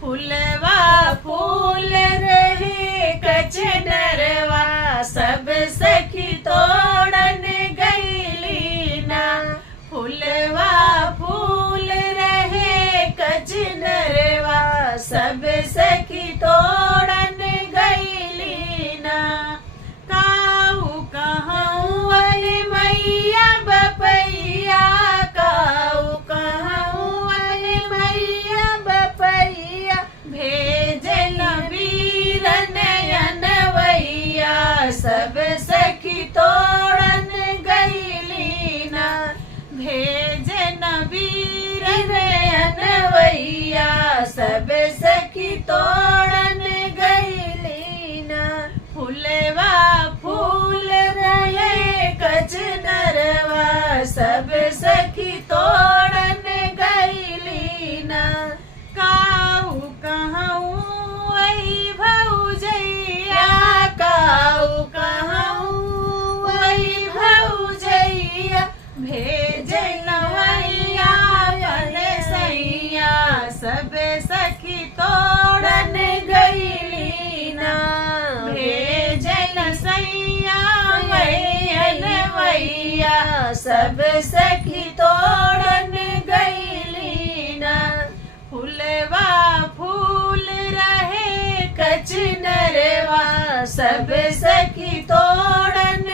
फुलवा फूल रहे कचनरवा सब सखी तोड़न गईली ना। फुलवा फूल रहे कचनरवा सब सखी तोड़न गईली ना। काऊ कहूँ अरे मैया बपैया, काऊ कहूँ अरे मैया बपैया, भेजन वीर नयनवैया सब सखी तोड़न गईली ना। भेजन वीर नयनवैया सब सखी तोड़न गईली ना। फुलवा फूल रहे कचनरवा सब सखी तोड़न गईली ना। काऊ कहूँ वही भौजैया, काऊ कहूँ वही भौजैया, भेजन भैया बने सैया सब सखी तोड़न गईली ना। भेजन सैया मैयन भैया सब सखी तोड़न गईली ना। फुलवा फूल रहे कचनरवा सब सखी तोड़न